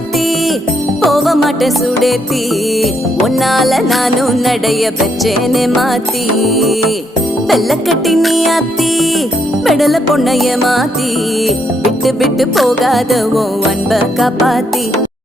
மாத்தி போக மாட்டேன் சுடேத்தி உன்னால நானும் நடைய பெற்றேனே மாத்தி வெள்ள கட்டி நீ ஆத்தி பெடல பொண்ணைய மாத்தி விட்டு விட்டு போகாத உன் அன்ப காப்பாத்தி